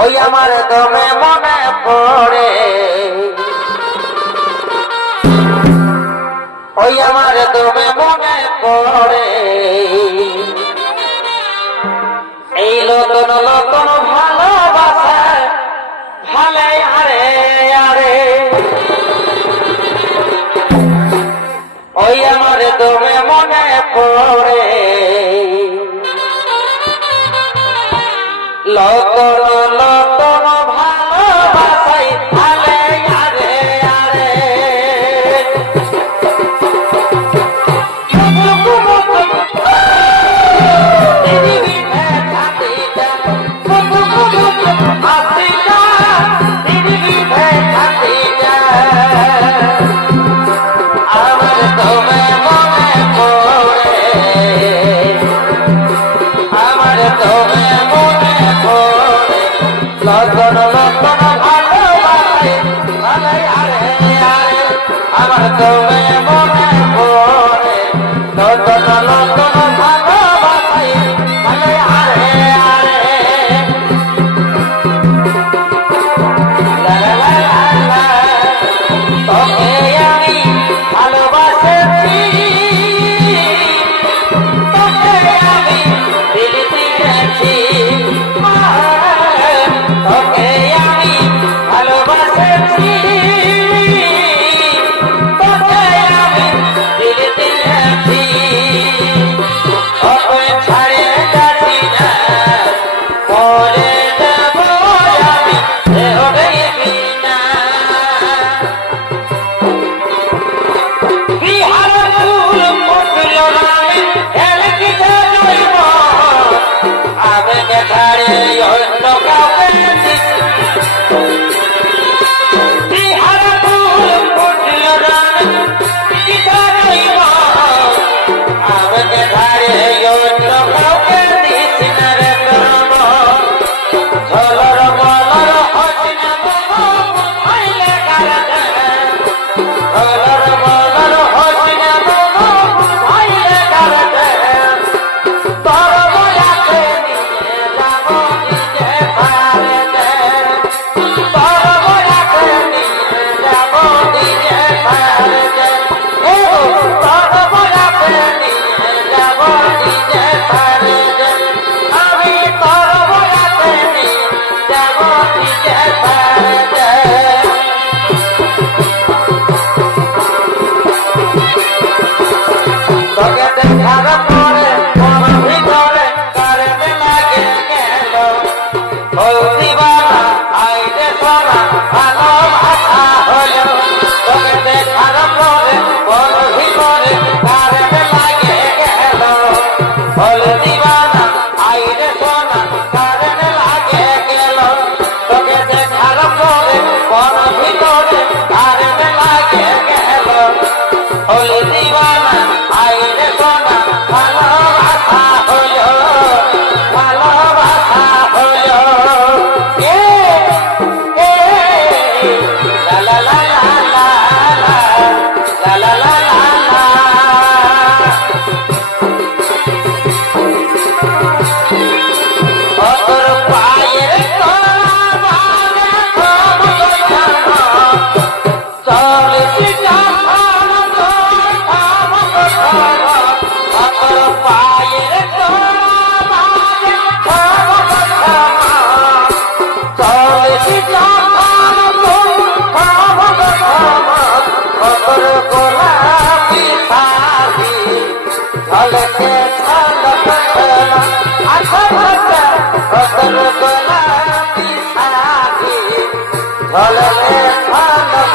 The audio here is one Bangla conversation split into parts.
ওই আমার দমে মনে পড়ে। ওই আমার দমে মনে পড়ে। এই নতুন নতুন ভালোবাসা ভালে আরে আরে। ওই আমার দমে মনে পড়ে। লতন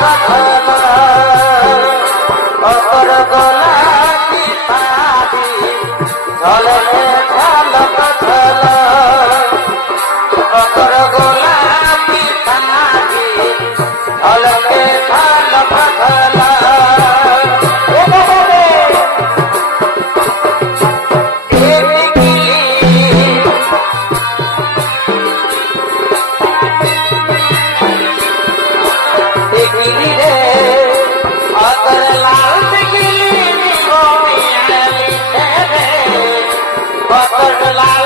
কথা। पकड़ ला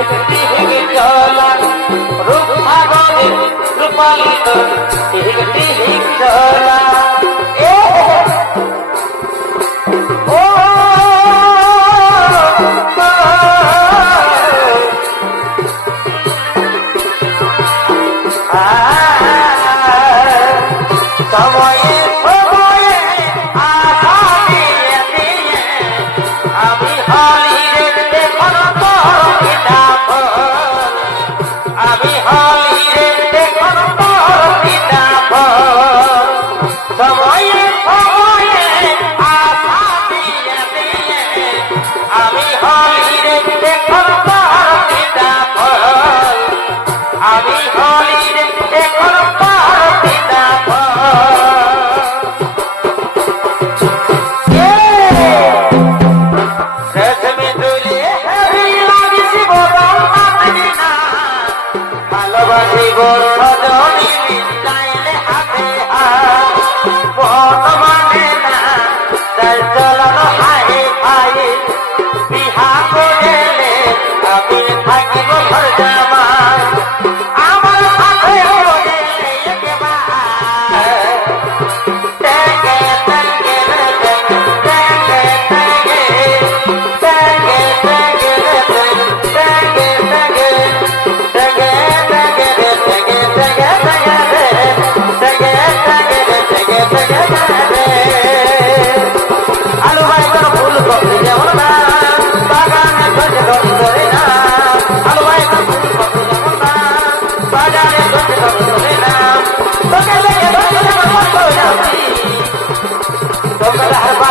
ভক্তি হেগে চলা রূপ সাগরে রূপালী হিগটি চলা Coba, 吧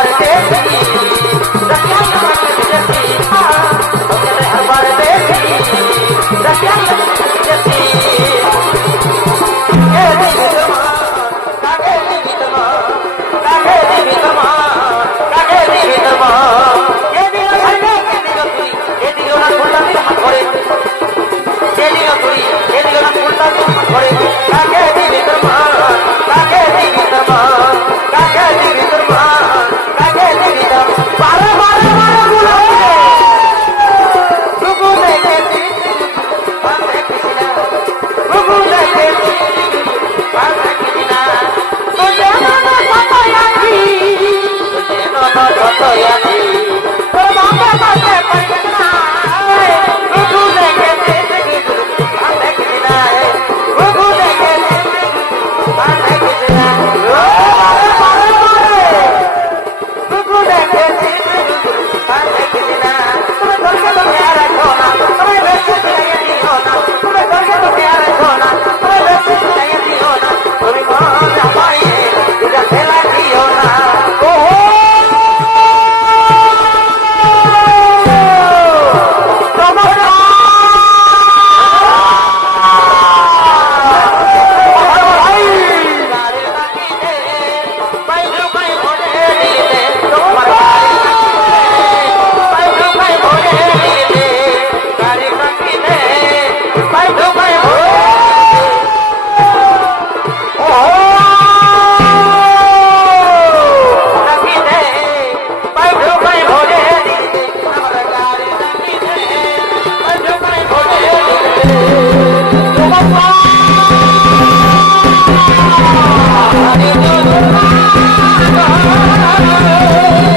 amor.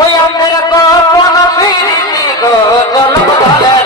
ওই আমাদের গোপন ফিরিতি গো চলুক